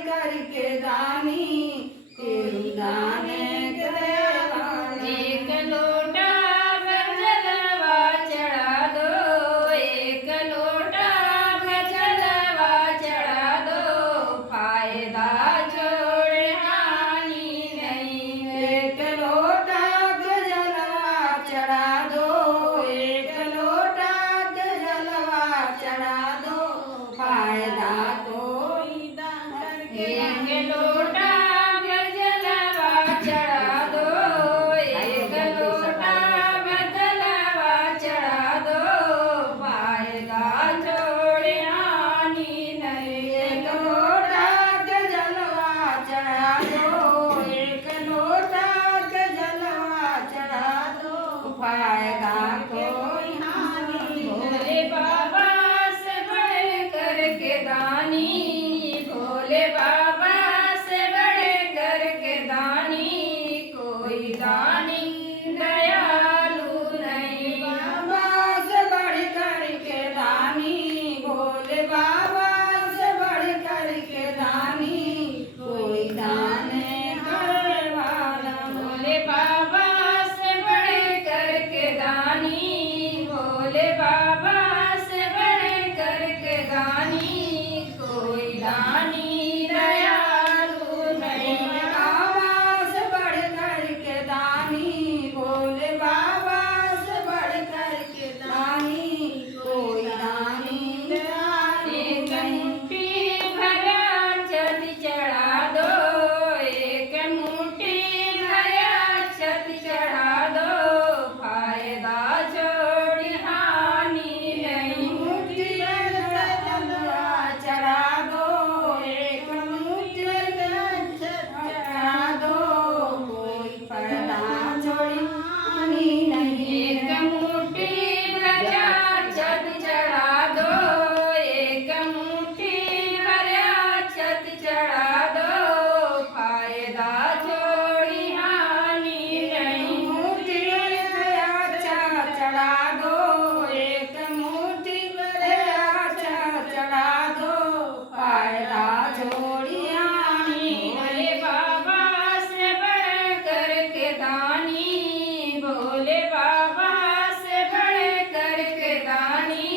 करके दानी तेरू दाने दयावानी। एक लोटा भर जलवा चढ़ा दो, एक लोटा भर जलवा चढ़ा दो, फायदा छोड़ हानि नहीं। एक लोटा जलवा चढ़ा दो, एक लोटा जलवा चढ़ा दो, फायदा कोई ना करके एक लोटा भर जलवा चढ़ा दो, एक लोटा भर जलवा चढ़ा दो, फायदा छोड़ हानि नहीं। एक लोटा जलवा चढ़ा दो, एक लोटा जलवा चढ़ा दो, फायदा कोई हानि भोले बाबा से बढ़ करके दानी, भोले बाबा से बढ़ करके दानी, कोई दानी दयालु नहीं। बाबा से बढ़ करके दानी, भोले बाबा से बढ़ करके दानी, कोई दाने करने वाला। भोले बाबा से बढ़ करके दानी, भोले बाबा से बढ़ करके दानी, कोई दानी दयालु नहीं। बाबा से बढ़ करके दानी, भोले बाबा से बढ़ करके दानी, कोई दानी दयालु एक नहीं। मुट्ठी भरा छत चढ़ा दो, एक मुट्ठी भरा छत चढ़ा दो, फायदा छोड़ हानि नहीं। मुट्ठी जलवा चढ़ा दो, एक मुट्ठी चढ़ा दो, कोई पर्दा छोड़ी हानि नहीं। एक मुट्ठी भरा छत चढ़ा दो, एक मुट्ठी भरा छत चढ़ा दो, फायदा छोड़ी हानि नहीं। मुट्ठी चढ़ा दो, एक मुट्ठी चढ़ा दो, फायदा छोड़ी हानि भोले बाबा से बढ़ करके दानी, भोले बाबा से बढ़ करके दानी,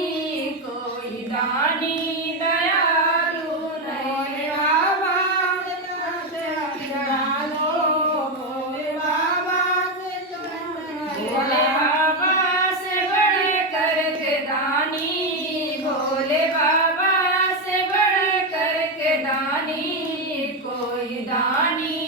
कोई दानी दयालु नहीं। भोले बाबा चढ़ा दो, भोले बाबा भोले बाबा से बढ़ करके दानी, भोले बाबा से बढ़ करके दानी, कोई दानी